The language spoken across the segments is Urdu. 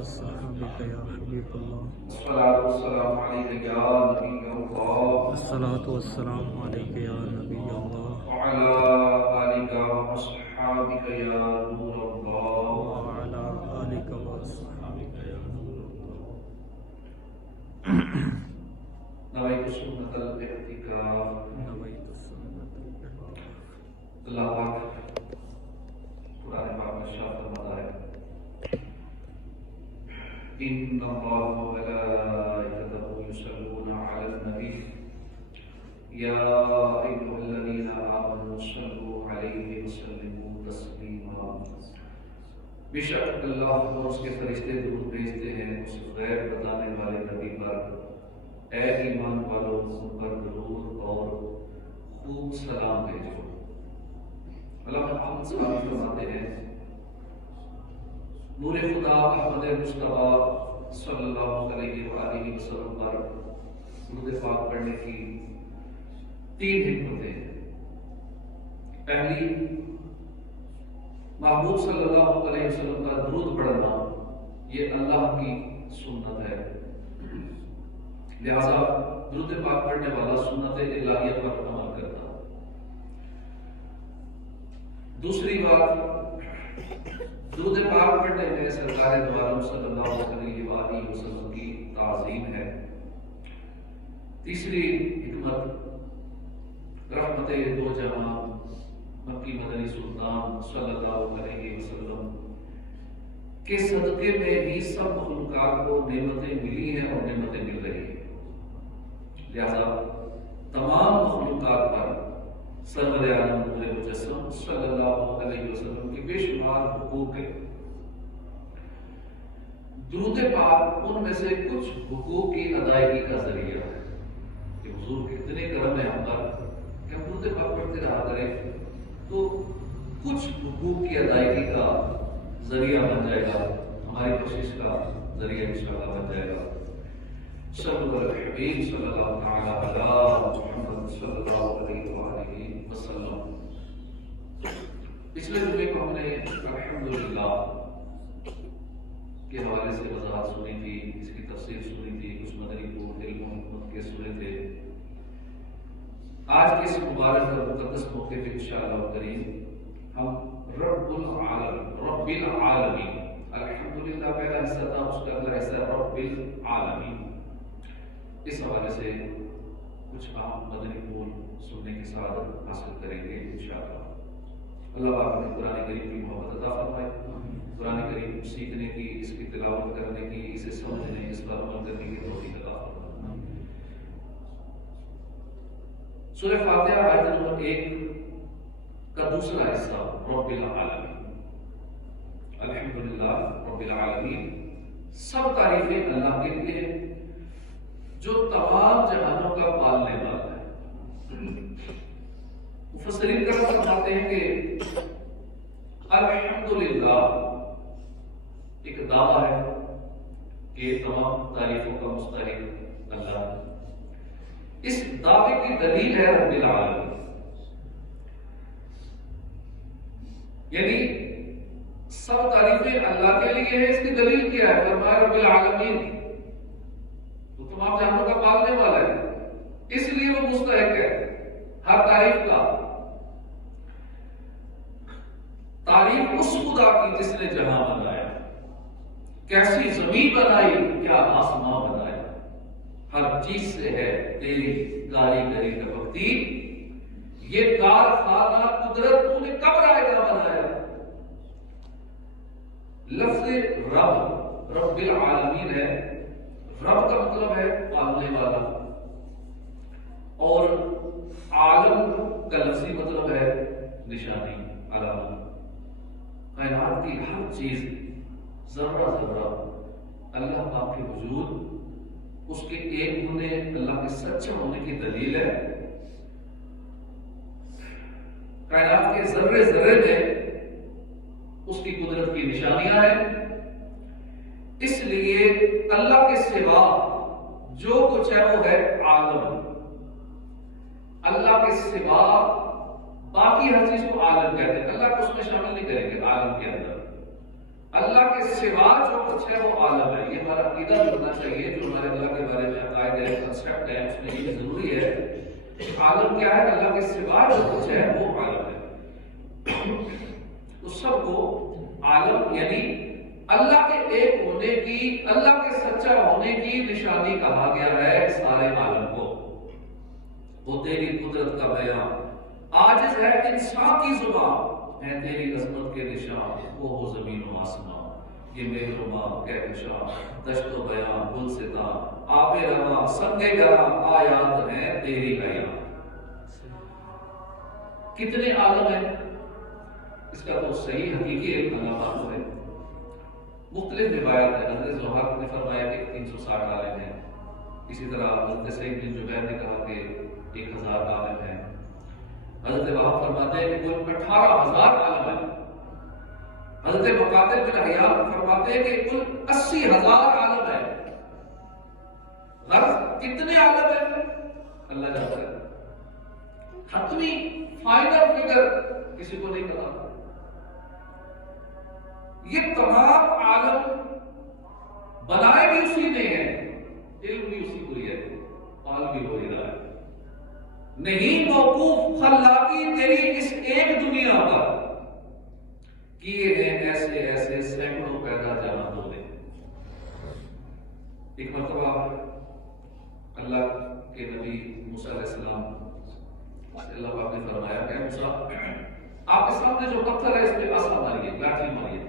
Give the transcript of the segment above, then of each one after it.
وأصحابك يا حبيب الله. الصلاة والسلام عليك يا نبي الله. الصلاة والسلام عليك يا نبي الله وعلى آلك وأصحابك يا نور الله. وعلى آلك وأصحابك يا نور الله. نويت سنة الاعتكاف. نويت سنة الاعتكاف. اللہ پاک قرآن پاک میں ارشاد فرماتا ہے ان اللہ وملائکتہ یصلون علی النبی یا ایھا الذین آمنوا صلوا علیہ وسلموا تسلیما. بے شک اللہ اور اس کے فرشتے درود بھیجتے ہیں اس غیب بتانے والے نبی پر. اے ایمان والو ان پر درود اور خوب سلام بھیجو. اللہ محمد صلی اللہ علیہ وسلم فرماتے ہیں نور خدا احمد مصطفیٰ صلی اللہ علیہ وآلہ وسلم پر درود پاک پڑھنے کی 3 حکمتیں ہیں. پہلی، محبوب صلی اللہ علیہ وسلم کا درود پڑھنا یہ اللہ کی سنت ہے، لہذا درود پاک پڑھنے والا سنت الہیہ پر عمل کرتا. دوسری بات، درود پاک پڑھنے میں سرکار دو عالم صلی اللہ علیہ وآلہ وسلم کی تعظیم ہے. تیسری حکمت، رحمت دو جہاں مکی مدنی سلطان صلی اللہ علیہ وسلم کے صدقے میں ہی سب مخلوقات کو نعمتیں ملی ہیں اور نعمتیں مل رہی ہیں. لہذا تمام مخلوقات پر سرور عالم نور مجسم صلی اللہ علیہ وسلم کی بے شمار حقوق ہیں. درود پاک ان میں سے کچھ حقوق کی ادائیگی کا ذریعہ ہے کہ حضور کے اتنے کرم ہے ہم پر کہ ہم درود پاک پڑھتے رہا کریں تو کچھ حقوق کی ادائیگی کا ذریعہ بن جائے گا، ہماری کوشش کا ذریعہ انشاءاللہ بن جائے گا. صلی اللہ علیہ صلی اللہ تعالی علی محمد صلی اللہ علیہ وآلہ وسلم. پچھلے جمعے کو ہم نے الحمدللہ کے حوالے سے وضاحت سنی تھی، اس کی تفسیر سنی تھی، کچھ مدنی پور علم و حکمت کے سنے تھے. آج کے اس مبارک اور مقدس موقع پہ انشاءاللہ کریم ہم رب العالمین، الحمدللہ پہلا حصہ تھا، اس کا اگلا حصہ رب العالمین، اس حوالے سے کچھ عام مدنی پھول سننے کی سعادت حاصل کریں گے انشاءاللہ. اللہ پاک نے قرآن کریم کی محبت عطا فرمائے، قرآن کریم سیکھنے کی، اس کی تلاوت کرنے کی، اسے سمجھنے، اس پر عمل کرنے کی توفیق عطا فرمائے. سورہ فاتحہ آیت نمبر 1 کا دوسرا حصہ رب العالمین. الحمدللہ رب العالمین، سب تعریفیں اللہ کے لیے ہیں جو تمام جہانوں کا پالنے والا ہے. مفسرین کرام فرماتے ہیں کہ الحمدللہ ایک دعویٰ ہے کہ تمام تعریفوں کا مستحق اللہ ہے. اس دعوے کی دلیل ہے رب العالمین، یعنی سب تعریفیں اللہ کے لیے ہیں. اس کی دلیل کیا ہے؟ فرمایا رب العالمین، تو تمام جہانوں کا پالنے والا ہے، اس لیے وہ مستحق ہے ہر تعریف کا. تعریف اس خدا کی جس نے جہاں بنایا، کیسی زمین بنائی، کیا آسمان بنایا، ہر چیز سے ہے تیری کاریگری کا وقتی، یہ کارخانہ قدرت تو نے کب رائے گا بنایا. لفظ رب، رب العالمین ہے. رب کا مطلب ہے پالنے والا، اور عالم کا لفظی مطلب ہے نشانی، علامت. کائنات کی ہر چیز، ذرہ ذرہ اللہ پاک کے وجود، اس کے ایک ہونے، اللہ کے سچے ہونے کی دلیل ہے. کائنات کے ذرے ذرے میں اس کی قدرت کی نشانیاں ہیں. اس لیے اللہ کے سوا جو کچھ ہے وہ ہے عالم. اللہ کے سوا باقی ہر چیز کو عالم کہتے ہیں. اللہ کو اس میں شامل نہیں کریں گے عالم کے اندر. اللہ کے سوا جو کچھ کچھ ہے وہ عالم ہے. یہ ہمارا عقیدہ ہونا چاہیے. جو ہمارے اللہ کے بارے میں عقائد ہے، کنسپٹ ہے، اس میں یہ ضروری ہے. عالم کیا ہے؟ اللہ کے سوا جو کچھ ہے وہ عالم ہے. اس سب کو عالم یعنی اللہ کے ایک ہونے کی، اللہ کے سچا ہونے کی نشانی کہا گیا ہے سارے عالم کو. وہ تیری قدرت کا بیان، عاجز ہے انسان کی زبان، ہے تیری عظمت کے نشان. وہ ہو زمین و آسمان، یہ مہرباں کہکشاں، دشت و بیان گلستاں، آب رواں سنگ گراں، آیات ہیں تیری حیات. کتنے عالم ہیں؟ اس کا تو صحیح حقیقی ایک علامات ہے. مختلف روایات ہیں. حضرت زہاق نے فرمایا کہ 360 عالم ہیں. اسی طرح حضرت سعید بن جبیر نے کہا کہ 1000 عالم ہیں. حضرت وہاب فرماتے ہیں کہ کل 18,000 عالم ہیں. حضرت مقاتل بن حیان فرماتے ہیں کہ کل 80,000 عالم ہیں. غرض کتنے عالم ہیں اللہ جانتا ہے. حتمی فائنل فگر کسی کو نہیں پتا. یہ تمام عالم بنائے بھی اسی نے ہیں، علم بھی اسی کو ہی ہے، پال بھی ہو رہا ہے. نہیں موقوف خلاقی تیری اس ایک دنیا پر، کیے ہیں ایسے ایسے سینکڑوں پیدا جہاں دولے. ایک مرتبہ اللہ کے نبی موسیٰ علیہ السلام سے اللہ پاک نے فرمایا کہ موسیٰ آپ کے سامنے جو پتھر ہے اس پہ عصا ماریے، لاٹھی ماریے.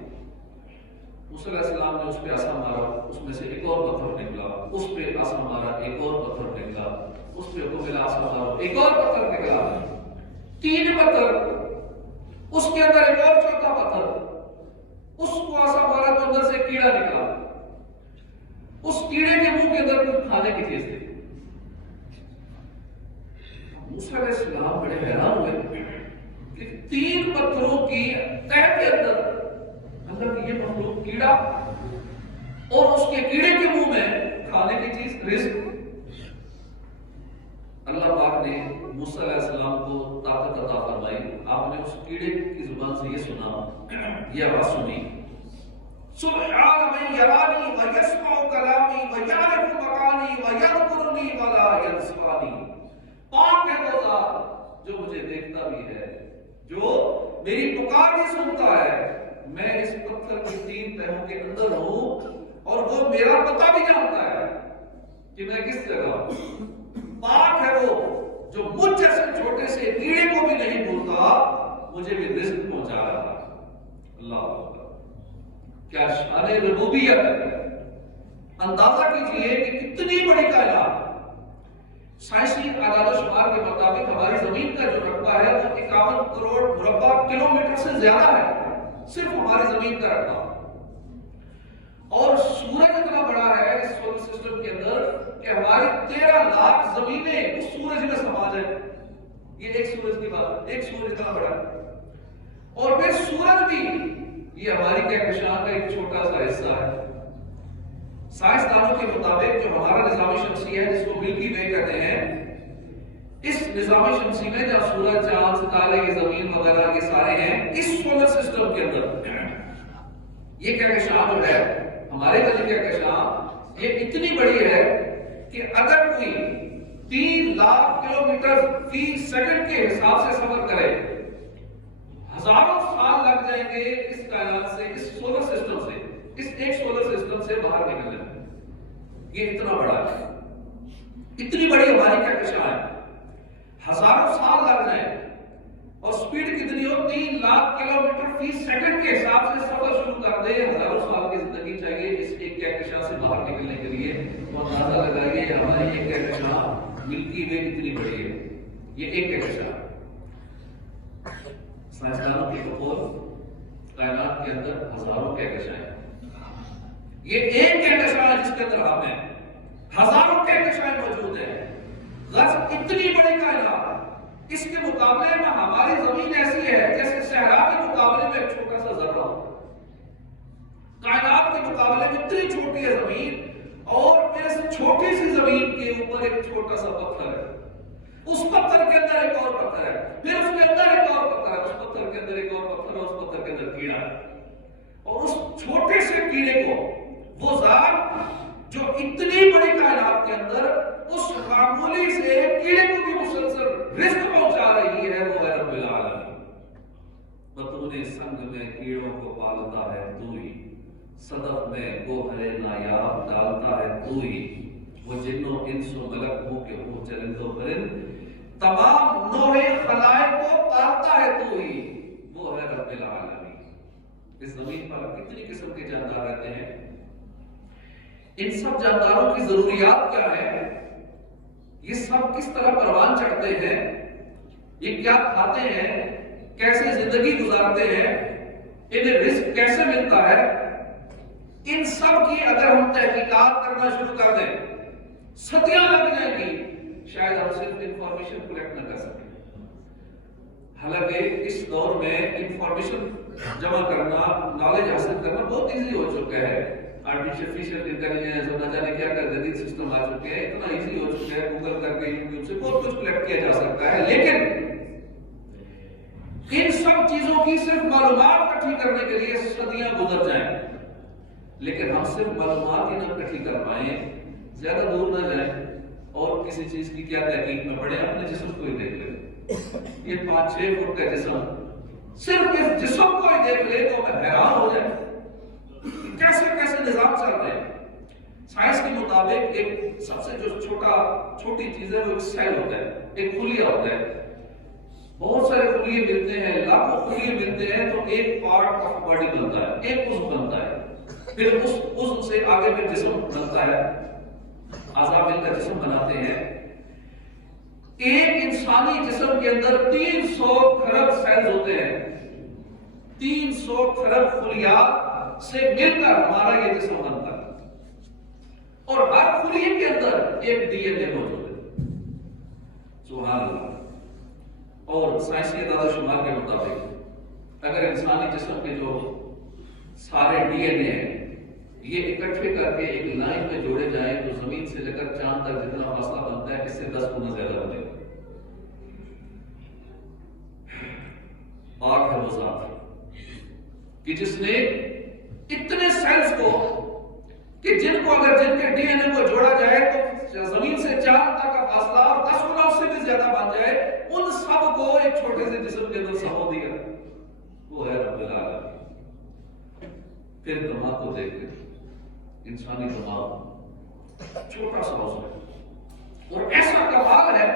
موسیٰ علیہ السلام نے اس پہ عصا مارا، اس میں سے ایک اور پتھر نکلا. اس پہ عصا مارا، ایک اور پتھر نکلا. اس پہ کو ملا عصا مارا، ایک اور پتھر نکلا. 3 پتھر. اس کے اندر ایک اور چوتھا پتھر. اس کو عصا مارا تو اندر سے کیڑا نکلا. اس کیڑے کے منہ کے اندر کچھ کھانے کی چیز تھی. موسیٰ علیہ السلام بڑے حیران ہوئے کہ 3 پتھروں کی تہ کے اندر اللہ کی یہ مخلوق کیڑا، اور اس کے کیڑے کے منہ میں کھانے کی چیز، رزق. اللہ پاک نے موسیٰ علیہ السلام کو طاقت عطا فرمائی. آپ نے اس کیڑے کی زبان سے یہ سنا، یہ آواز سنی: سبحان من یرانی و یسمع کلامی و یعرف مکانی و یذکرنی ولا ینسانی. پاک ہے وہ ذات جو مجھے دیکھتا بھی ہے، جو میری پکار بھی سنتا ہے. میں اس پتھر کی 3 تہوں کے اندر ہوں اور وہ میرا پتہ بھی جانتا ہے کہ میں کس جگہ ہوں. پاک ہے وہ جو مجھ جیسے چھوٹے سے کیڑے کو بھی نہیں بھولتا، مجھے بھی رزق پہنچا رہا ہے. اللہ اکبر، کیا شان ربوبیت ہے. اندازہ کیجئے کہ کتنی بڑی کائنات. سائنسی اعداد و شمار کے مطابق ہماری زمین کا جو رقبہ ہے وہ 51 کروڑ مربع کلومیٹر سے زیادہ ہے، صرف ہماری زمین کا رقبہ. اور سورج اتنا بڑا ہے اس سولر سسٹم کے اندر کہ ہماری 13 لاکھ زمینیں اس سورج میں سما جائیں. یہ ایک سورج کی بات، ایک سورج اتنا بڑا ہے. اور پھر سورج بھی یہ ہماری کہکشاں کا ایک چھوٹا سا حصہ ہے. سائنسدانوں کے مطابق جو ہمارا نظام شمسی ہے جس کو ملکی وے کہتے ہیں، اس نظام شمسی میں جہاں سورج، چاند، ستارے، یہ زمین وغیرہ یہ سارے ہیں، اس سولر سسٹم کے اندر یہ کہکشاں جو ہے ہمارے والی کہکشاں یہ اتنی بڑی ہے کہ اگر کوئی 3 لاکھ کلومیٹر فی سیکنڈ کے حساب سے سفر کرے، ہزاروں سال لگ جائیں گے اس کائنات سے، اس سولر سسٹم سے، اس ایک سولر سسٹم سے باہر نکلنے میں. یہ اتنا بڑا ہے، اتنی بڑی ہماری کہکشاں ہے. ہزاروں سال لگ جائیں اور سپیڈ کتنی ہو، 3 لاکھ کلومیٹر فی سیکنڈ کے حساب سے سفر شروع کر دے. ہزاروں سال کی زندگی چاہیے اس ایک کہکشاں سے باہر نکلنے کے لیے. تو اندازہ لگائیے ہماری ایک کہکشاں ملکی وے کتنی بڑی ہے. یہ ایک کہکشاں. سائنسدانوں کی بقول کائنات کے اندر ہزاروں کہکشائیں. یہ ایک کہکشاں ہے جس کے اندر ہم ہیں، ہزاروں کہکشائیں موجود ہیں. غرض اتنی بڑی کائنات، اس کے مقابلے میں ہماری زمین ایسی ہے جیسے صحرا کے مقابلے میں ایک چھوٹا سا ذرہ. کائنات کے مقابلے میں اتنی چھوٹی ہے زمین، اور پھر اس چھوٹی سی زمین کے اوپر ایک چھوٹا سا پتھر ہے. اس پتھر کے اندر ایک اور پتھر ہے، پھر اس کے اندر ایک اور پتھر ہے، اس پتھر کے اندر ایک اور پتھر ہے، اس پتھر کے اندر کیڑا ہے. اور اس چھوٹے سے کیڑے کو وہ ذات جو اتنی بڑی کائنات کے اندر اس معمولی سے کیڑے کو بھی مسلسل رزق پہنچا رہی ہے، وہ ہے رب العالمین۔ بطون سنگ میں کیڑوں کو پالتا ہے تو ہی، صدف میں گوہر نایاب ڈالتا ہے تو ہی، وہ جنوں انس و ملک ہو کے ہو چرند و پرند تمام نوع خلائق کو پالتا ہے تو ہی، وہ ہے رب العالمین۔ اس زمین پر کتنی قسم کے جاندار رہتے ہیں، ان سب جانداروں کی ضروریات کیا ہے، یہ سب کس طرح پروان چڑھتے ہیں، یہ کیا کھاتے ہیں، کیسے زندگی گزارتے ہیں، انہیں رزق کیسے ملتا ہے، ان سب کی اگر ہم تحقیقات کرنا شروع کر دیں صدیاں لگ جائیں گی، شاید ہم صرف انفارمیشن کلیکٹ نہ کر سکیں۔ حالانکہ اس دور میں انفارمیشن جمع کرنا، نالج حاصل کرنا بہت ایزی ہو چکا ہے، آرٹیفیشل انٹیلیجنس اور نہ جانے کیا کر جدید سسٹم آ چکے ہیں، اتنا ایزی ہو چکا ہے، گوگل کر کے یوٹیوب سے بہت کچھ کلیکٹ کیا جا سکتا ہے، لیکن ان سب چیزوں کی صرف معلومات اکٹھی کرنے کے لیے صدیاں گزر جائیں، لیکن ہم صرف معلومات ہی نہ اکٹھی کر پائیں، زیادہ دور نہ جائیں اور کسی چیز کی کیا تحقیق میں پڑے، اپنے جسم کو ہی دیکھ لیں، یہ 5-6 فٹ کا جسم، صرف اس جسم کو ہی دیکھ لے تو میں حیران ہو جائے کیسے کیسے نظام چل رہے ہیں۔ سائنس کے مطابق ایک سب سے جو چھوٹی چیز ہے وہ ایک سیل ہوتا ہے، ایک خلیہ ہوتا ہے، بہت سارے خلیے ملتے ہیں، لاکھوں خلیے ملتے ہیں تو ایک پارٹ آف باڈی بنتا ہے، ایک عضو بنتا ہے، پھر اس عضو سے آگے پھر جسم بنتا ہے، اعضاء مل کر جسم بناتے ہیں۔ ایک انسانی جسم کے اندر 300 کھرب سیلز ہوتے ہیں، 300 کھرب خلیات سے مل کر ہمارا یہ جسم بنتا ہے، اور ہر خلیے کے اندر ایک ڈی این اے موجود ہے، سبحان اللہ۔ اور سائنسی اندازہ شمار کے مطابق اگر انسانی جسم کے جو سارے ڈی این اے ہیں یہ اکٹھے کر کے ایک لائن میں جوڑے جائیں تو زمین سے لے کر چاند تک جتنا فاصلہ بنتا ہے اس سے 10 گنا زیادہ بنے گا۔ پاک ہے وہ ذات کہ جس نے اتنے سیلز کو کہ جن کو اگر جن کے ڈی این اے کو جوڑا جائے تو زمین سے چاند تک کا فاصلہ اور 10 گنا اس سے بھی زیادہ بن جائے، ان سب کو ایک چھوٹے سے جسم کے اندر سمو دیا، وہ ہے رب العالمین۔ پھر دماغ کو دیکھ انسانی دماغ چھوٹا سا عضو ہے اور ایسا کمال ہے،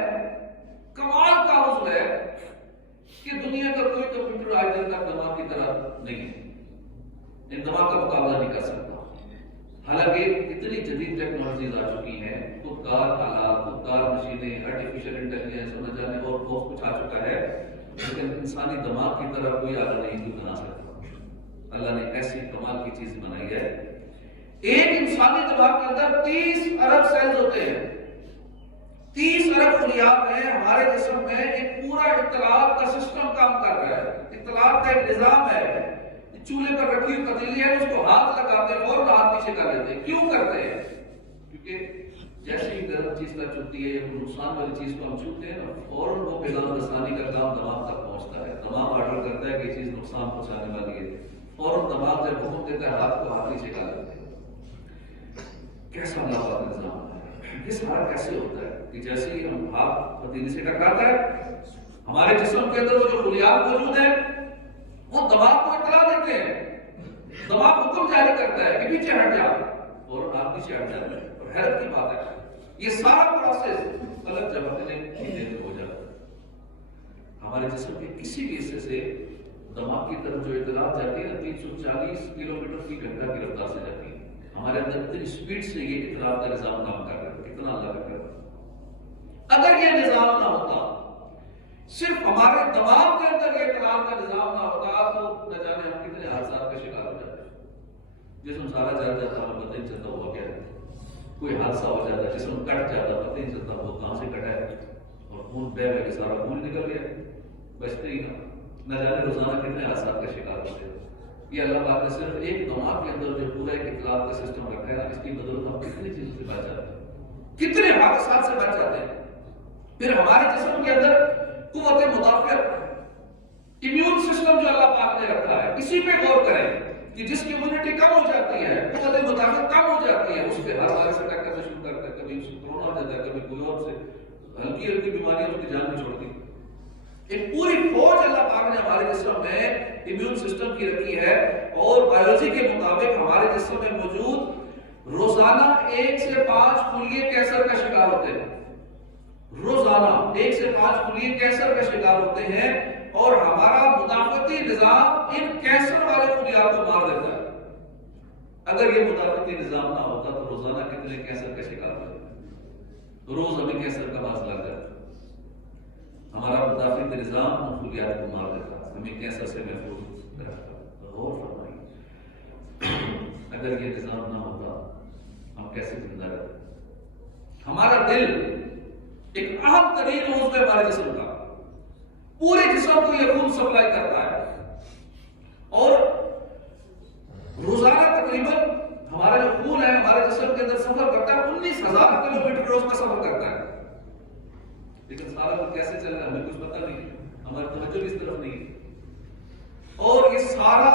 کمال کا عضو ہے کہ دنیا کا کوئی کمپیوٹر آج دن تک دماغ کی طرح نہیں ہے، ان دماغ کا مقابلہ نہیں کر سکتا۔ حالانکہ اتنی جدید ٹیکنالوجیز آ چکی ہیں، خودکار آلات، خودکار مشینیں، آرٹیفیشل انٹیلیجنس اور نہ جانے اور بہت کچھ آ چکا ہے، لیکن انسانی دماغ کی طرح کوئی آلہ نہیں کوئی بنا سکتا۔ اللہ نے ایسی کمال کی چیز بنائی ہے۔ ایک انسانی دماغ کے اندر 30 ارب سیلز ہوتے ہیں، 30 ارب خلیات ہیں۔ ہمارے جسم میں ایک پورا اطلاعات کا سسٹم کام کر رہا ہے، اطلاعات کا ایک نظام ہے۔ چولہے پر رکھی ہوئی پتیلی ہے، اس کو ہاتھ لگاتے ہیں اور ہاتھ پیچھے کر لیتے ہیں۔ کیوں کرتے ہیں؟ کیونکہ جیسے ہی گرم چیز کا چھوٹتی ہے یا نقصان والی چیز کو ہم چھوتے ہیں نا، فوراً وہ پیغام رسانی کا کام دماغ تک پہنچتا ہے، دماغ آرڈر کرتا ہے کہ یہ چیز نقصان پہنچانے والی ہے، فوراً دماغ جب حکم دیتا ہے ہاتھ کو ہاتھ پیچھے کر لیتے ہیں۔ کیسا اللہ کا نظام ہے، یہ سارا کیسے ہوتا ہے کہ جیسے ہی ہم ہاتھ پتیلی سے ٹکراتا ہے، ہمارے جسم کے اندر وہ جو خلیات موجود ہیں وہ دماغ کو اطلاع دیتے ہیں، دماغ حکم جاری کرتا ہے کہ پیچھے ہٹ جا، اور آپ پیچھے ہٹ جاتے ہیں۔ اور حیرت کی بات ہے یہ سارا پروسیس غلط جگہ پہ ہو جاتا ہے۔ ہمارے جسم کے کسی بھی حصے سے دماغ کی طرف جو اطلاع جاتی ہے 340 کلومیٹر فی گھنٹہ کی رفتار سے جاتی ہے، ہمارے اندر اتنی سپیڈ سے یہ اطلاع کا نظام کام کر رہا ہے، کتنا اللہ کا کر رہا ہے۔ اگر یہ نظام نہ ہوتا، صرف ہمارے دماغ کے اندر یہ اطلاع کا نظام نہ ہوتا تو نہ جانے ہم کتنے حادثات کا شکار ہو جاتے، جسم سارا جل جاتا، ہمیں پتہ نہیں چلتا ہوا کیا ہے، کوئی حادثہ ہو جاتا، جسم کٹ جاتا، پتہ نہیں چلتا وہ کہاں سے کٹا ہے، اور خون بہ بہ کے سارا خون نکل گیا، بچتے ہی نہ جانے روزانہ کتنے حادثات کا شکار ہوتے ہیں۔ یہ اللہ پاک نے صرف ایک دماغ کے اندر جو پورا ایک اطلاع کا سسٹم رکھا ہے، اس کی بدولت ہم کتنی چیزوں سے بچ جاتے ہیں، کتنے حادثات سے بچ جاتے ہیں۔ پھر ہمارے جسم کے اندر قوت مدافعت، امیون سسٹم جو اللہ پاک نے رکھا ہے، اسی پہ غور کریں کہ جس کی امیونٹی کم ہو جاتی ہے، قوت مدافعت کم ہلکی ہلکی بیماریاں اس کی جان میں چھوڑتی. ایک پوری فوج اللہ پاک نے ہمارے جسم میں امیون سسٹم کی رکھی ہے، اور بایولوجی کے مطابق ہمارے جسم میں موجود روزانہ 1 سے 5 خلیے کینسر کا شکار ہوتے ہیں. روزانہ 1 سے 5 خلیے کینسر کا شکار ہوتے ہیں، اور ہمارا مدافعتی نظام ان کینسر والے خلیات کو مار دیتا ہے. اگر یہ مدافعتی نظام نہ ہوتا تو روزانہ کتنے کینسر کا شکار ہوتے، روز ہمیں کینسر کا باعث لگ جاتا. ہمارا مدافعتی نظام ان خلیات کو مار دیتا، ہمیں کینسر سے محفوظ رکھتا. غور فرمائیے، اگر یہ نظام نہ ہوتا ہم کیسے زندہ رہتے. ہمارا دل ایک اہم ترین عضو ہے ہمارے جسم کا، پورے جسم کو یہ خون سپلائی کرتا ہے، اور روزانہ تقریباً ہمارا جو خون ہے ہمارے جسم کے اندر سفر کرتا ہے 19,000 کلومیٹر روز کا سفر کرتا ہے. لیکن سارا وہ کیسے چل رہا ہے ہمیں کچھ پتہ نہیں، ہماری توجہ بھی اس طرف نہیں ہے. اور یہ سارا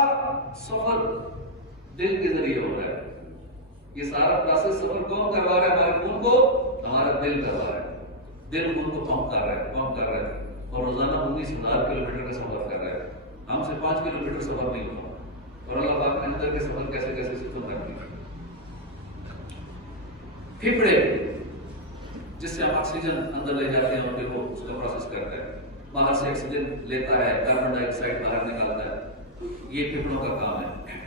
سفر دل کے ذریعے ہو رہا ہے. یہ سارا پروسیس سفر کون کروا رہا ہے؟ ہمارے خون کو ہمارا دل کروا رہا ہے. دل خون کو پمپ کر رہا ہے، اور روزانہ 19,000 کلومیٹر کا سفر کر رہا ہے. ہم سے 5 کلومیٹر سفر نہیں ہوتا، اور اللہ پاک نے اندر کے سفر کیسے کیسے ختم کر دیا. پھپھڑے جس سے ہم آکسیجن اندر لے جاتے ہیں اور پھر وہ اس کا پروسیس کرتا ہے، باہر سے آکسیجن لیتا ہے، کاربن ڈائی آکسائڈ باہر نکالتا ہے. یہ پھپھڑوں کا کام ہے.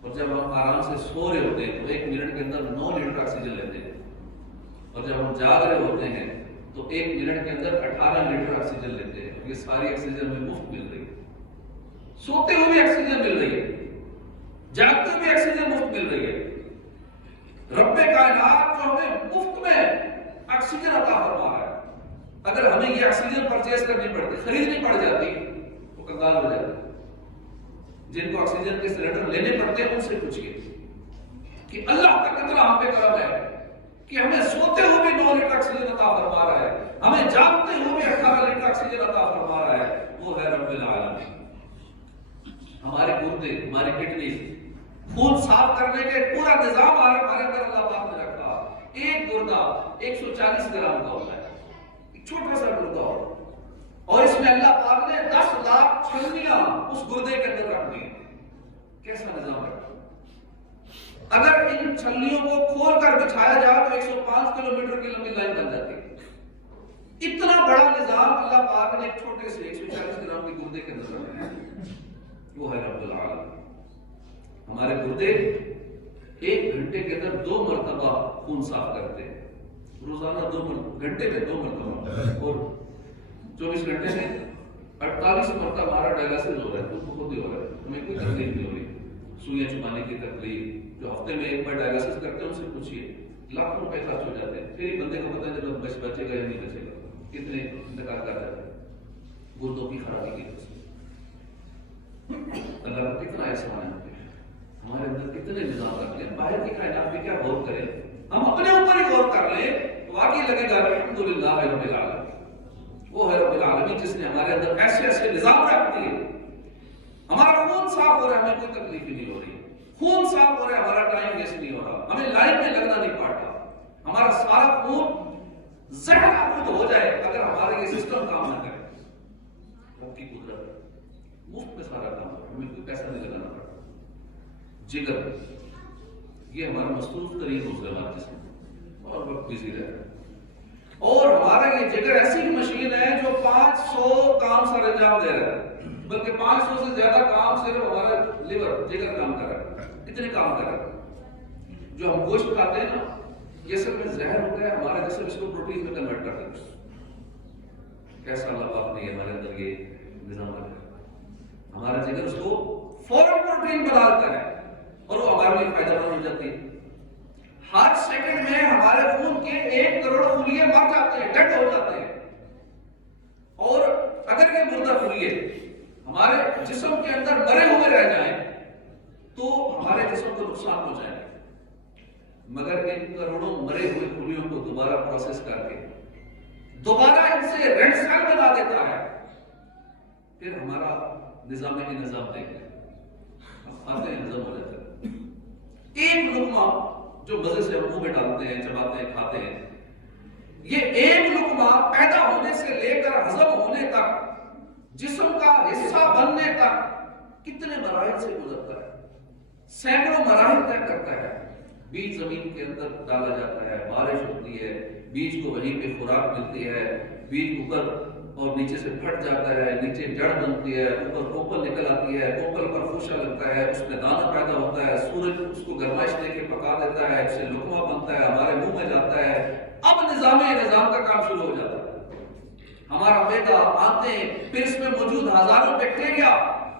اور جب ہم آرام سے سو رہے ہوتے ہیں تو 1 منٹ کے اندر 9 لیٹر آکسیجن لیتے ہیں، اور جب ہم جاگ رہے ہوتے ہیں تو 1 منٹ کے اندر 18 لیٹر آکسیجن لیتے ہیں. یہ ساری آکسیجن ہمیں مفت مل رہی ہے. سوتے ہوئے بھی آکسیجن مل رہی ہے، جاگتے ہوئے بھی آکسیجن مفت مل رہی ہے. رب کائنات جو ہمیں مفت میں آکسیجن عطا فرما رہا ہے، اگر ہمیں یہ آکسیجن پرچیز کرنی پڑتی، خریدنی پڑ جاتی تو کنگال ہو جاتے. جن کو آکسیجن کے سلنڈر لینے پڑتے ہیں ان سے پوچھئے کہ اللہ کا کتنا ہم پہ کرم ہے کہ ہمیں سوتے ہوئے بھی 9 لیٹر آکسیجن عطا فرما رہا ہے، ہمیں جاگتے ہوئے بھی 18 لیٹر آکسیجن عطا فرما رہا ہے. وہ ہے رب العالمین. ہمارے گردے، ہماری کڈنیز، خون صاف کرنے کے پورا نظام ہمارے اندر اللہ پاک نے رکھا. ایک گردہ 140 گرام کا ہوتا ہے، ایک چھوٹا سا گردہ ہوتا ہے، اور اس میں اللہ پاک نے 10 لاکھ چھلنیاں اس گردے کے اندر رکھ دی. کیسا نظام رکھا. اگر ان چھلنیوں کو کھول کر بچھایا جائے تو 105 کلومیٹر کی لمبی لائن بن جاتی ہے. اتنا بڑا نظام اللہ پاک نے ایک چھوٹے سے 140 گرام کے گردے کے اندر رکھا ہے. وہ ہے رب العالمین. ہمارے گردے 1 گھنٹے کے اندر 2 مرتبہ خون صاف کرتے ہیں، روزانہ 2 گھنٹے میں 2 مرتبہ، اور 24 گھنٹے میں 48 مرتبہ ہمارا ڈائلسس ہو رہا ہے. خود ہی ہو رہا ہے، ہمیں کوئی تکلیف نہیں ہو رہی. سوئیاں چبانے کی تکلیف، جو ہفتے میں 1 بار ڈائلسس کرتے ہیں ان سے پوچھیے، لاکھوں روپے خرچ ہو جاتے ہیں. پھر ہی بندے کو پتہ چلتا ہے بچے گا یا نہیں بچے گا. کتنے انتقال کر جاتے ہیں گردوں کی خرابی کی وجہ سے. اللہ کا کتنا احسان ہے، ہمارے اندر کتنے نظام رکھتے ہیں. باہر کی کائنات میں کیا غور کریں، ہم اپنے اوپر ہی غور کر لیں تو واقعی لگے گا الحمدللہ رب العالمین. وہ ہے رب العالمین جس نے ہمارے اندر ایسے ایسے نظام رکھ دیے. ہمارا خون صاف ہو رہا ہے، ہمیں کوئی تکلیف ہی نہیں ہو رہی. خون صاف ہو رہا ہے، ہمارا ٹائم ویسٹ نہیں ہو رہا، ہمیں لائن میں لگنا نہیں پڑتا. ہمارا سارا خون ذہن آلود ہو جائے اگر ہمارا یہ سسٹم کام نہ کرے. رب کی قدرت، مفت میں سارا کام ہو، ہمیں کوئی پیسہ نہیں لگانا پڑتا. جگر، یہ ہمارا مصروف ترین عضو ہے ہمارے جسم میں، اور وقت بزی رہتا ہے. اور ہمارا یہ جگر ایسی مشین ہے جو 500 کام سر انجام دے رہا ہے، بلکہ 500 سے زیادہ کام صرف ہمارا لیور جگر کام کر رہا ہے. اتنے کام کر رہا ہے. جو ہم گوشت کھاتے ہیں نا، یہ سب میں زہر ہوتا ہے، ہمارا جسم اس کو پروٹین میں کنورٹ کرتا ہے. کیسا اللہ پاک نے ہمارے اندر یہ نظام رکھا. ہمارا جگر اس کو فوراً پروٹین بنا دیتا ہے اور وہ ہمارے لیے فائدہ مند ہو جاتی ہے. ہر سیکنڈ میں ہمارے خون کے 1 کروڑ خلیے مر جاتے ہیں، ڈیڈ ہو جاتے ہیں. اور اگر یہ مردہ خلیے ہمارے جسم کے اندر مرے ہوئے رہ جائیں تو ہمارے جسم کو نقصان ہو جائے. مگر ان کروڑوں مرے ہوئے خلیوں کو دوبارہ پروسیس کر کے دوبارہ ان سے ریڈ سیل بنا دیتا ہے. پھر ہمارا نظام دیکھ لیں، کھاتے ہیں ہضم ہو جاتا ہے. ایک لقمہ جو مزے سے منہ میں ڈالتے ہیں، چباتے ہیں، کھاتے ہیں، یہ ایک لقمہ پیدا ہونے سے لے کر ہضم ہونے تک، جسم کا حصہ بننے تک کتنے مراحل سے گزرتا ہے، سینکڑوں مراحل طے کرتا ہے۔ بیج زمین کے اندر ڈالا جاتا ہے، بارش ہوتی ہے، بیج کو وہیں پہ خوراک ملتی ہے، بیج اوپر اور نیچے سے پھٹ جاتا ہے، نیچے جڑ بنتی ہے، اوپر کوپل نکل آتی ہے، کوپل پر خوشہ لگتا ہے، اس میں دانہ پیدا ہوتا ہے، سورج اس کو گرمائش دے کے پکا دیتا ہے، اس سے لقمہ بنتا ہے، ہمارے منہ میں جاتا ہے۔ اب نظام کا کام شروع ہو جاتا ہے۔ ہمارا معدہ، آنتیں، پھر اس میں موجود ہزاروں بیکٹیریا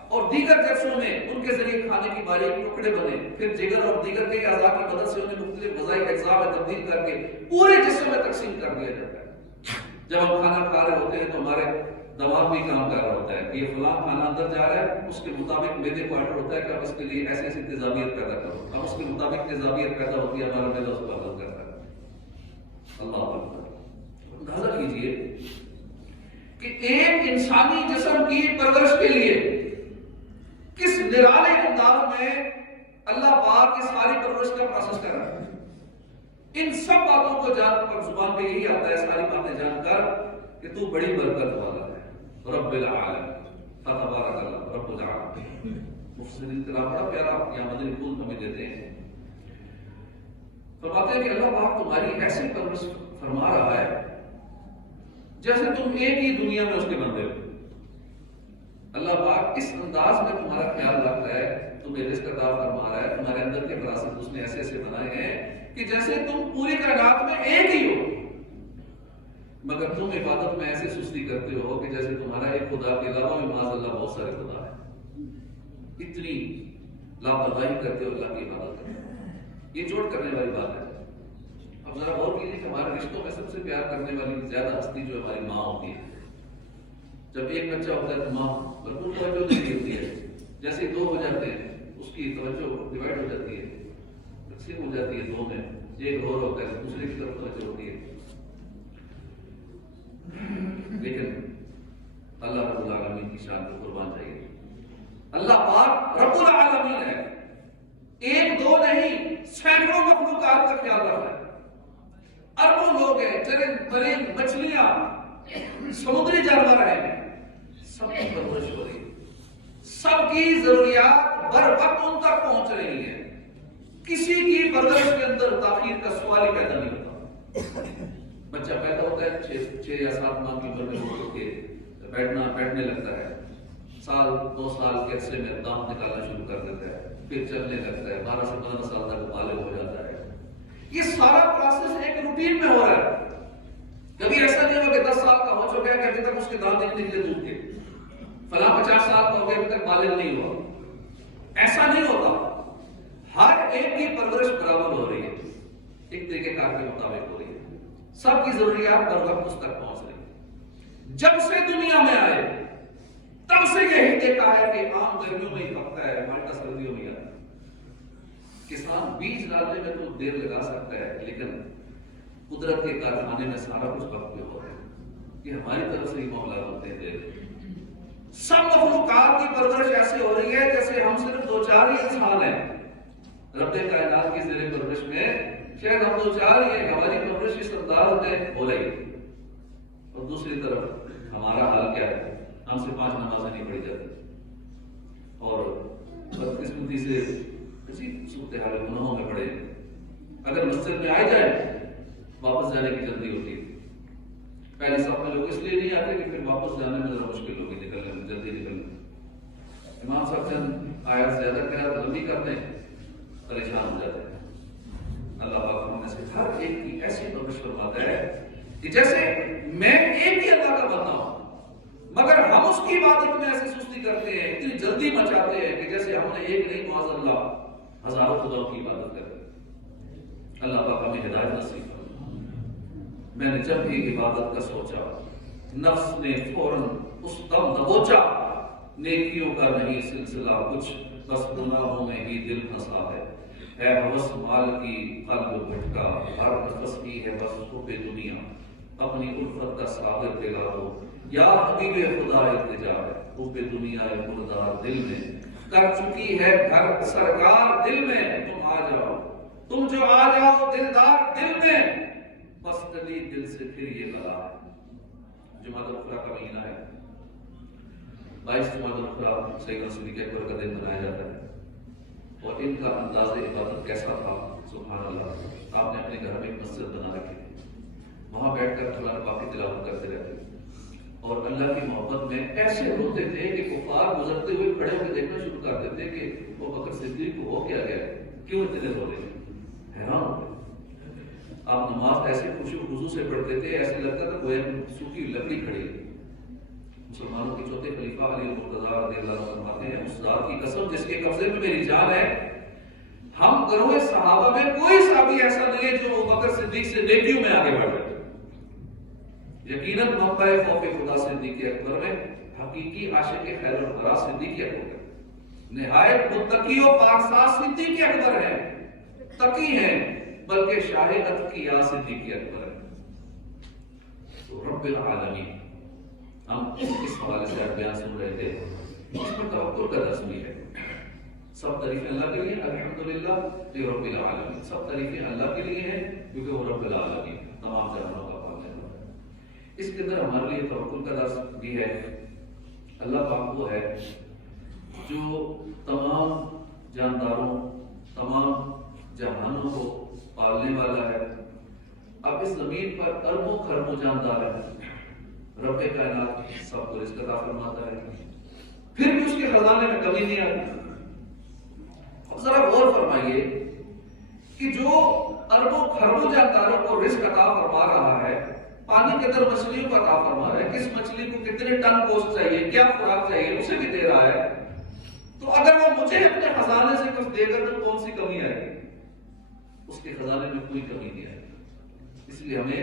اور دیگر جرثوموں میں ان کے ذریعے کھانے کی باریک ٹکڑے بنے، پھر جگر اور دیگر کے اعضاء کی مدد سے انہیں مختلف غذائی اجزاء میں تبدیل کر کے پورے جسم میں تقسیم کر دیا جاتا ہے۔ جب ہم کھانا کھا رہے ہوتے ہیں تو ہمارے دماغ بھی کام کر رہا ہوتا ہے کہ یہ فلاں کھانا اندر جا رہا ہے، اس کے مطابق معدے کو آرڈر ہوتا ہے کہ آپ اس کے لیے ایسی ایسی تیزابیت پیدا کرو، اب اس کے مطابق تیزابیت پیدا ہوتی ہے، ہمارا معدہ اس کو ہضم کرتا ہے۔ اللہ اکبر۔ اندازہ کیجئے کہ ایک انسانی جسم کی پرورش کے لیے کس نرالے انداز میں اللہ پاک کی ساری پرورش کا پروسیس کر رہا ہے۔ ان سب باتوں کو جان کر زبان پہ یہی آتا ہے، ساری باتیں جان کر کہ تو بڑی برکت والا ہے، رب العالمین، فتبارک اللہ رب العالمین۔ مفسرین تلاوت بڑا پیارا یا مدنی پھول ہمیں دیتے ہیں، فرماتے ہیں کہ اللہ پاک تمہاری ایسی پرورش فرما رہا ہے جیسے تم ایک ہی دنیا میں اس کے بندے ہو۔ اللہ پاک اس انداز میں تمہارا خیال رکھتا ہے، تمہیں رزق عطا فرما رہا ہے، تمہارے اندر کے وراثت اس نے ایسے ایسے بنائے ہیں کہ جیسے تم پوری کائنات میں ایک ہی ہو، مگر تم عبادت میں ایسے سستی کرتے ہو کہ جیسے تمہارا ایک خدا کے علاوہ بھی معاذ اللہ بہت سارے خدا ہیں۔ اتنی لاپرواہی کرتے ہو اللہ کی عبادت کرتے ہو، یہ چوٹ کرنے والی بات ہے۔ اب ذرا غور کیجیے کہ ہمارے رشتوں میں سب سے پیار کرنے والی زیادہ ہستی جو ہماری ماں ہوتی ہے۔ جب ایک بچہ ہوتا ہے تو ماں بھرپور توجہ نہیں ہوتی ہے، جیسے دو ہو جاتے ہیں اس کی توجہ ڈیوائڈ ہو جاتی ہے، تقسیم ہو جاتی ہے دو میں، ایک اور ہوتا ہے دوسرے کی طرف توجہ ہوتی ہے۔ لیکن اللہ رب العالمین کی شان کو قربان چاہیے، اللہ پاک رب العالمین ہے، ایک دو نہیں سینکڑوں مخلوقات کا خیال رکھ رہا ہے۔ اربوں لوگ ہیں، چرند پرند مچھلیاں، سمندری جانور ہیں، سب کی پرورش ہو رہی ہے، سب کی ضروریات بر وقت ان تک پہنچ رہی ہیں، کسی کی پرورش کے اندر تاخیر کا سوال ہی پیدا نہیں ہوتا۔ بچہ پیدا ہوتا ہے 6 یا 7 ماہ کی عمر میں ہو کے بیٹھنے لگتا ہے، سال 2 سال کے عرصے میں دانت نکالنا شروع کر دیتا ہے، پھر چلنے لگتا ہے، 12 سے 15 سال تک بالغ ہو جاتا ہے۔ یہ سارا پروسیس ایک روٹین میں ہو رہا ہے، کبھی ایسا نہیں ہوا کہ 10 سال کا ہو چکا ہے کہ ابھی تک اس کے دانت نہیں نکلے دودھ کے، فلاں 50 سال کا ہو گیا ابھی تک بالغ نہیں ہوا، ایسا نہیں ہوتا۔ ہر ایک کی پرورش برابر ہو رہی ہے، ایک طریقے کار کے مطابق ہو رہی ہے، سب کی ضروریات بر وقت اس تک پہنچ رہی ہے۔ جب سے دنیا میں آئے تب سے یہی دیکھا ہے کہ عام گرمیوں میں ہی پکتا ہے، مالٹا سردیوں میں آتا ہے۔ کسان بیج ڈالنے میں تو دیر لگا سکتا ہے، لیکن قدرت کے کارخانے میں سارا کچھ وقت پہ ہو رہا ہے، یہ ہماری طرف سے ہی معاملات ہوتے ہیں۔ سب مخلوقات کی پرورش ایسے ہو رہی ہے جیسے ہم صرف 2-4 ہی انسان ہیں رب کائنات کی زیر پرورش میں، شاید ہم 2-4 ہی ہیں، ہماری پرورش اس انداز میں ہو رہی ہے۔ اور دوسری طرف ہمارا حال کیا ہے، ہم سے 5 نمازیں نہیں پڑھی جاتی، اور بدقسمتی سے عجیب صورتحال گناہوں میں پڑے، اگر مسجد میں آئے جائے واپس جانے کی جلدی ہوتی ہے۔ پہلے صف میں لوگ اس لیے نہیں آتے کہ پھر واپس جانے میں ذرا مشکل ہوگی، نکلنے میں جلدی نکلنا، امام صاحب چند آیات زیادہ قرات لمبی کر دیں پریشان ہو جاتے ہیں۔ اللہ پاک ہم میں سے ہر ایک کی ایسی پرورش فرماتا ہے کہ جیسے میں ایک ہی اللہ کا بندہ ہوں، مگر ہم اس کی عبادت میں ایسے سستی کرتے ہیں، اتنی جلدی مچاتے ہیں کہ جیسے ہم نے ایک نہیں معاذ اللہ ہزاروں خداؤں کی عبادت کرتے ہیں۔ اللہ پاک ہمیں ہدایت نصیب فرمائے۔ میں نے جب بھی عبادت کا سوچا، نفس نے فوراً اس دم دبوچا، نیکیوں کا نہیں سلسلہ کچھ، بس گناہوں میں ہی دل پھنسا ہے ہوس مال کی قلب بھٹکا، ہر نفس کی ہے بس حب دنیا، اپنی الفت کا ساغر دلا دو، یا حبیب خدا التجا ہے، حب دنیا مردار دل میں کر چکی ہے گھر سرکار دل میں، تم آ جاؤ، تم جو آ جاؤ دلدار دل میں، بس پرسنلی دل سے پھر یہ کہا ہے، جمعۃ الاخری کا مہینہ ہے، 22 جمعۃ الاخری سیدنا صدیق اکبر کا دن منایا جاتا ہے، اور ان کا انداز عبادت کیسا تھا، سبحان اللہ۔ آپ نے اپنے گھر میں ایک مسجد بنا رکھی تھی، وہاں بیٹھ کر قرآن پاک کی تلاوت کرتے رہتے اور اللہ کی محبت میں ایسے روتے تھے کہ کفار گزرتے ہوئے کھڑے ہو کے دیکھنا شروع کر دیتے کہ وہ بکر صدیق کو ہو کیا گیا، کیوں اتنے رو رہے ہیں، حیران ہوتے۔ آپ نماز ایسے خوشی و خضوع سے پڑھتے تھے، ایسے لگتا تھا کوئی سوکھی لکڑی کھڑی ہے۔ مسلمانوں کے چوتھے خلیفہ علی المرتضیٰ رضی اللہ عنہ فرماتے ہیں، اس ذات کی قسم جس کے قبضے میں میری جان ہے، ہم گروہ صحابہ میں کوئی صحابی ایسا نہیں ہے جو بکر صدیق سے نیکیوں میں آگے بڑھ جائے۔ یقیناً موقع خوف خدا صدیق اکبر میں حقیقی عاشق خیر الورا صدیق اکبر، نہایت متقی و پاکساز صدیق اکبر ہے، تقی ہیں بلکہ شاہ اتقیاء صدیق اکبر ہے۔ تو رب العالمین، ہم اس حوالے سے بیان سن رہے تھے، اس پر توکل کا درس بھی ہے۔ سب تعریفیں اللہ کے لیے، الحمدللہ رب العالمین، سب تعریفیں اللہ کے لیے ہیں کیونکہ وہ رب العالمین تمام جہانوں کا پالنے والا ہے۔ اس کے اندر ہمارے لیے توکل کا درس بھی ہے۔ اللہ پاک وہ ہے جو تمام جانداروں، تمام جہانوں کو پالنے والا ہے۔ اب اس زمین پر اربوں خربوں جاندار ہے، رب کائنات سب کو رزق عطا فرماتا ہے، پھر بھی اس کے خزانے میں کمی نہیں آتی۔ ذرا غور فرمائیے کہ جو اربوں خربوں جانداروں کو رزق عطا فرما رہا ہے، پانی کے اندر مچھلیوں کو عطا فرما رہا ہے، کس مچھلی کو کتنے ٹن گوشت چاہیے، کیا خوراک چاہیے، اسے بھی دے رہا ہے، تو اگر وہ مجھے اپنے خزانے سے کچھ دے گا تو کون سی کمی آئے گی؟ اس کے خزانے میں کوئی کمی نہیں آئے گی۔ اس لیے ہمیں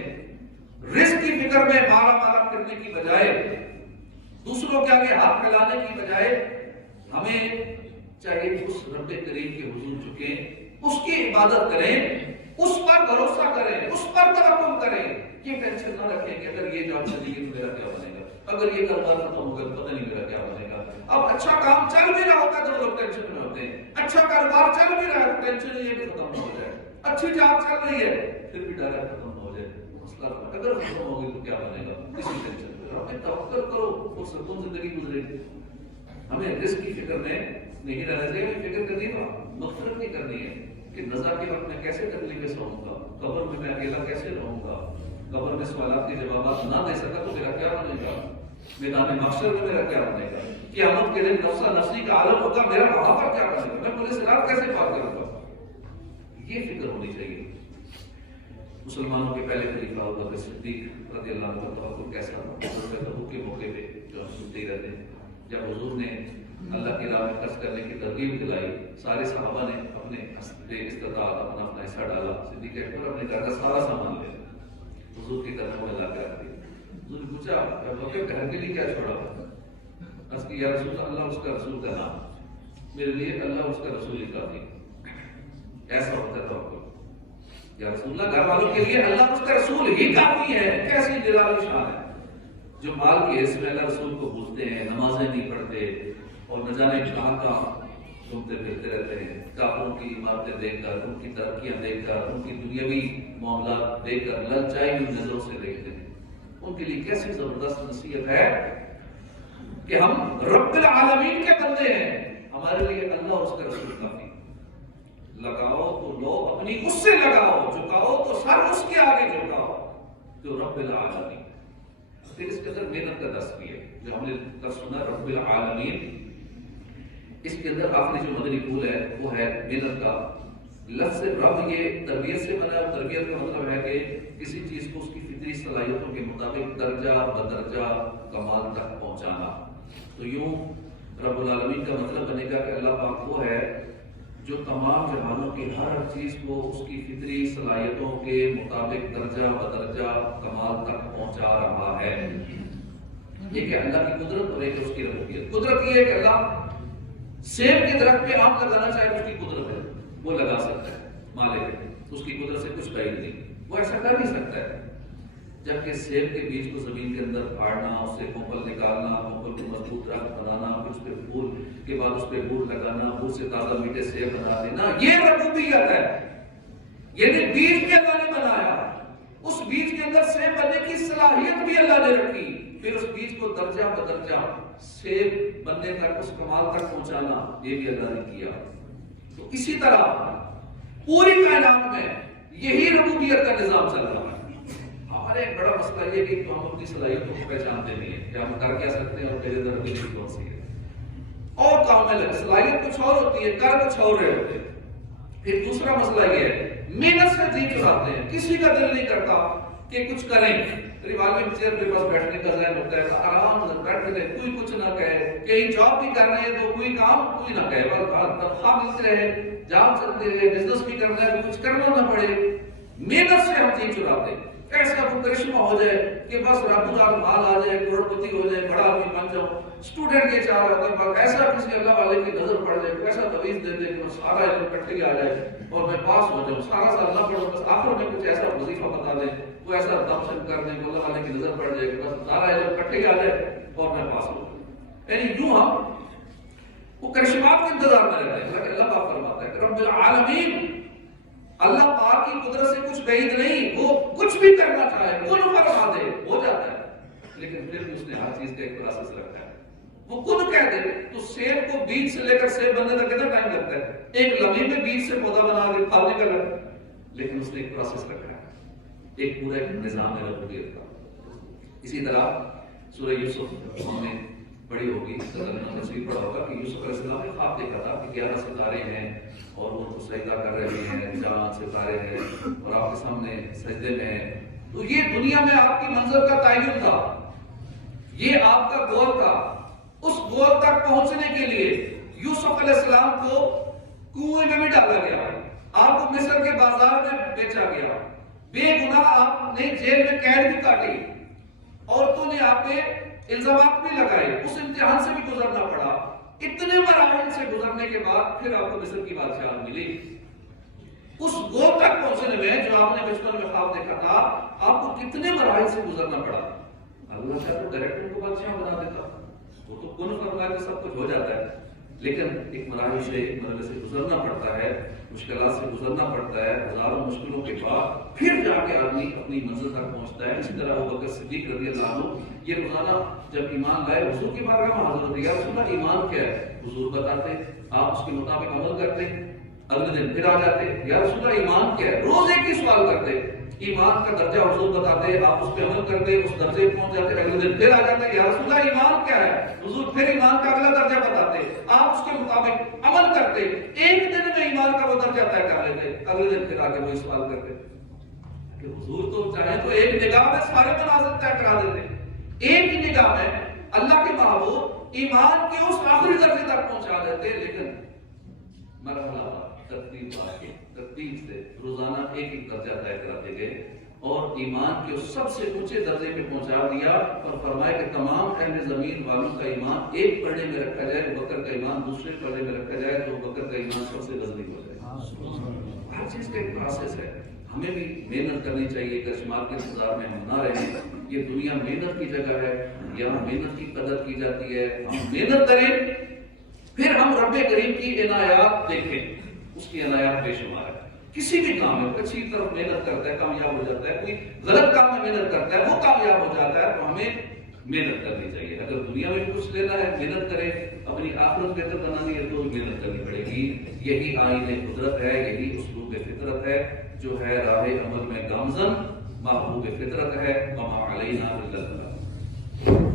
رزق کی فکر میں مارا مارا کرنے کی بجائے، دوسروں کے آگے ہاتھ پھیلانے کی بجائے، ہمیں چاہیے کہ اس رب کریم کے حضور جھکیں، اس کی عبادت کریں، اس پر بھروسہ کریں، اس پر توکل کریں، یہ ٹینشن نہ رکھیں کہ اگر یہ جاب چلی گئی تو میرا کیا بنے گا، اگر یہ کاروبار ختم ہوگا تو پتہ نہیں میرا کیا بنے گا۔ اب اچھا کام چل بھی رہا ہوتا ہے تو لوگ ٹینشن میں ہوتے ہیں، اچھا کاروبار چل بھی رہا ہے تو ٹینشن نہیں ہے کہ ختم نہ ہو جائے، اچھی جاب چل رہی ہے پھر بھی ڈر ہے ختم نہ ہو جائے، مسئلہ اگر ختم ہوگی تو کیا بنے گا، کسی ٹینشن میں رہو، توکل کرو اور سکون زندگی گزرے گی۔ ہمیں رزق کی فکر میں نہیں رہنا چاہیے، ہمیں فکر کرنی ہے، مغفرت نہیں کرنی ہے کہ نزا کے وقت میں کیسے تکلیفیں سہوں گا، قبر میں اکیلا کیسے رہوں گا، قبر میں سوالات کے جوابات نہ دے سکا تو میرا کیا بنے گا، میدان محشر میں میرا کیا بنے گا، قیامت کے دن نفسا نفسی کا عالم ہوگا، میرا وہاں پر کیا بنے گا، میں پورے صراط کیسے پار کروں گا، یہ فکر ہونی چاہیے۔ مسلمانوں کے پہلے خلیفہ ابو بکر صدیق رضی اللہ عنہ کا توکل کیسا تھا، تبوک کے موقع پہ جو ہم سنتے رہتے ہیں، جب حضور نے اللہ کی راہ میں خرچ کرنے کی ترغیب دلائی، سارے صحابہ نے اپنے استطاعت اپنا حصہ ڈالا، صدیق اکبر اپنے گھر کا سارا سامان لے حضور کی قدموں میں لا کے رکھ دیا۔ حضور نے پوچھا ابو بکر گھر کے لیے کیا چھوڑا؟ عرض کی یا رسول اللہ، اس کا رسول کا نام، میرے لیے اللہ اس کا رسول ہی کافی۔ ایسا ہوتا ہے توکل، یا رسول اللہ گھر والوں کے لیے اللہ اس کا رسول ہی کافی ہے، کیسی جلال شان ہے۔ جو مال کے حصے میں اللہ رسول کو بھولتے ہیں، نمازیں نہیں پڑھتے اور نہ جانے کہاں کہاں گھومتے پھرتے رہتے ہیں، کافروں کی عمارتیں دیکھ کر، ان کی ترقیاں دیکھ کر، ان کی دنیاوی معاملات دیکھ کر للچائی ہوئی نظروں سے دیکھتے ہیں، ان کے لیے کیسی زبردست نصیحت ہے کہ ہم رب العالمین کے بندے ہیں، ہمارے لیے اللہ اور اس کا رسول کافی۔ لگاؤ تو لو اپنی اس سے لگاؤ، جھکاؤ تو سر اس کے آگے جھکاؤ جو رب العالمین۔ پھر اس کے اندر محنت کا درس بھی ہے جو ہم نے درس سنا، رب العالمین۔ اس کے اندر آخری جو مدنی پھول ہے وہ ہے محنت کا۔ لفظ رب یہ تربیت سے بنا ہے، تربیت کا مطلب ہے کہ کسی چیز کو اس کی فطری صلاحیتوں کے مطابق درجہ بدرجہ کمال تک پہنچانا۔ تو یوں رب العالمین کا مطلب بنے گا کہ اللہ پاک وہ ہے جو تمام جہانوں کی ہر چیز کو اس کی فطری صلاحیتوں کے مطابق درجہ بدرجہ کمال تک پہنچا رہا ہے۔ ایک ہے اللہ کی قدرت اور ایک ہے اس کی ربوبیت۔ قدرت یہ ہے کہ اللہ سیب کے درخت پہ آم لگانا چاہے، اس کی قدرت ہے، وہ لگا سکتا ہے، مالک ہے، اس کی قدرت سے کچھ بعید نہیں، وہ ایسا کر نہیں سکتا ہے۔ جبکہ سیب کے بیج کو زمین کے اندر پھاڑنا، اس سے کونپل نکالنا، کونپل کو مضبوط درخت بنانا، پھر اس پہ پھول کے بعد اس پہ بور لگانا، بور سے تازہ میٹھے سیب بنا دینا، یہ ربوبیت ہے۔ یعنی بیج بھی اللہ نے بنایا، اس بیج کے اندر سیب بننے کی صلاحیت بھی اللہ نے رکھی، پھر اس بیج کو درجہ بدرجہ سیب بننے تک، اس کمال تک پہنچانا، یہ بھی اللہ نے کیا۔ تو اسی طرح پوری کائنات میں یہی ربوبیت کا نظام چل رہا ہے۔ ہمارا ایک بڑا مسئلہ یہ کہ ہم اپنی صلاحیتوں کو پہچانتے نہیں ہیں کہ ہم کر کیا سکتے ہیں اور میرے اندر ابھی کون سی ہے، اور کام میں لگے، صلاحیت کچھ اور ہوتی ہے، کر کچھ اور رہے ہوتے ہیں۔ پھر دوسرا مسئلہ یہ ہے، محنت سے جی چڑھاتے ہیں، کسی کا دل نہیں کرتا کہ کچھ کریں، ریوالونگ چیئر پہ بس بیٹھنے کا ذہن ہوتا ہے، آرام سے بیٹھے رہے، کوئی کچھ نہ کہے، کہیں جاب بھی کر رہے ہیں تو کوئی کام کوئی نہ کہے، بس تنخواہ ملتے رہے، جاب چلتے رہے، بزنس بھی کرنا ہے تو کچھ کرنا نہ پڑے۔ محنت سے ہم جی چڑھاتے ہیں، ایسا کوئی کرشمہ ہو جائے کہ بس راتوں رات مال آ جائے، کروڑ پتی ہو جائے، بڑا آدمی بن جاؤ۔ اسٹوڈنٹ یہ چاہ رہا ہوتا ہے ایسا کسی اللہ والے کی نظر پڑ جائے، ایسا تویز دے دے کہ سارا علم کٹھے آ جائے اور میں پاس ہو جاؤں، سارا سال نہ پڑھوں، بس آخر میں کچھ ایسا وظیفہ بتا دیں، کوئی ایسا دمشن کر دیں کہ اللہ والے کی نظر پڑ جائے کہ بس سارا علم کٹھے آ جائے اور میں پاس ہو جاؤں۔ یعنی یوں ہم وہ کرشمات کے انتظار میں رہتے ہیں، لیکن اللہ پاک فرماتا ہے کہ رب العالمین، اللہ پاک کی قدرت سے کچھ بعید نہیں، وہ کچھ بھی کرنا چاہے کن فرما دے، ہو جاتا ہے، لیکن پھر بھی اس نے ہر چیز کا ایک پروسیس رکھا ہے۔ وہ خود کہہ دے تو سیب کو بیج سے لے کر سیب بننے تک کتنا ٹائم لگتا ہے، ایک لمحے میں بیج سے پودا بنا دے، پھل نکل رہا ہے، لیکن اس نے ایک پروسیس رکھا ہے، ایک پورا ایک نظام ہے ربوبیت کا۔ اسی طرح سورہ یوسف ہم نے پڑھی ہوگی، تصویر پڑھا ہوگا کہ یوسف علیہ السلام نے خواب دیکھا تھا کہ 11 ستارے ہیں اور وہ سجدہ کر رہے ہیں، چاند ستارے ہیں اور آپ کے سامنے سجدے میں ہیں، تو یہ دنیا میں آپ کی منزل کا تعین تھا، یہ آپ کا گول تھا۔ اس گول تک پہنچنے کے لیے یوسف علیہ السلام کو کنویں میں بھی ڈالا گیا، آپ کو مصر کے بازار میں بیچا گیا، بے گناہ آپ نے جیل میں قید بھی کاٹی، عورتوں نے آپ پہ الزامات بھی لگائے، اس امتحان سے بھی گزرنا پڑا۔ اتنے مراحل سے گزرنے کے بعد پھر آپ کو مصر کی بادشاہت ملی۔ اس گول تک پہنچنے میں جو آپ نے بچپن میں خواب دیکھا تھا، آپ کو کتنے مراحل سے گزرنا پڑا۔ اللہ چاہے تو ڈائریکٹ ان کو بادشاہ بنا دیتا، وہ تو کن فرمایا کہ سب کچھ ہو جاتا ہے، لیکن ایک مراحل سے ایک مرحلے سے گزرنا پڑتا ہے، مشکلات سے گزرنا پڑتا ہے، ہزاروں مشکلوں کے بعد پھر جا کے آدمی اپنی منزل تک پہنچتا ہے۔ اسی طرح ابوبکر صدیق رضی اللہ عنہ یہ روزانہ جب ایمان لائے حضور کی بارگاہ میں حاضر ہوتے، یا رسول اللہ ایمان کیا ہے، حضور بتاتے، آپ اس کے مطابق عمل کرتے، اگلے دن پھر آ جاتے، یا رسول اللہ ایمان کیا ہے، روز ایک ہی سوال کرتے، ایمان کا درجہ حضور بتاتے، آپ اس پہ عمل کرتے، اس درجے پہنچ جاتے، اگلے دن پھر آ جاتے، یا رسول اللہ ایمان کیا ہے، حضور پھر ایمان کا اگلا درجہ بتاتے، آپ اس کے مطابق عمل کرتے، ایک دن میں ایمان کا وہ درجہ طے کر لیتے، اگلے دن پھر آ کے وہی سوال کرتے کہ حضور تو چاہیں تو ایک نگاہ میں سارے مناظر طے کرا دیتے، ایک ہی نگاہ میں اللہ کے محبوب ایمان کے اس آخری درجے تک پہنچا دیتے، لیکن مرحلہ ترتیب سے روزانہ ایک ایک درجہ طے کراتے گئے اور ایمان کے سب سے اونچے درجے پہ پہنچا دیا اور فرمایا کہ تمام اہل زمین والوں کا ایمان ایک پڑھنے میں رکھا جائے، ابوبکر کا ایمان دوسرے پڑھنے میں رکھا جائے تو ابوبکر کا ایمان سب سے غزنی ہو جائے۔ ہر چیز کا ایک پروسیس ہے، ہمیں بھی محنت کرنی چاہیے، کرشمات کے انتظار میں ہم نہ رہیں۔ یہ دنیا محنت کی جگہ ہے، یہاں محنت کی قدر کی جاتی ہے، ہم محنت کریں، پھر ہم رب کریم کی عنایات دیکھیں، اس کی عنایات بے شمار ہے۔ کسی بھی کام میں اچھی طرف محنت کرتا ہے کامیاب ہو جاتا ہے، کوئی غلط کام میں محنت کرتا ہے وہ کامیاب ہو جاتا ہے، تو ہمیں محنت کرنی چاہیے۔ اگر دنیا میں کچھ لینا ہے محنت کریں، اپنی آخرت بہتر بنانی ہے تو محنت کرنی پڑے گی۔ یہی آئین قدرت ہے، یہی اسلوب فطرت ہے، جو ہے راہ عمل میں گامزن محبوب فطرت ہے۔ وما علینا الا البلاغ۔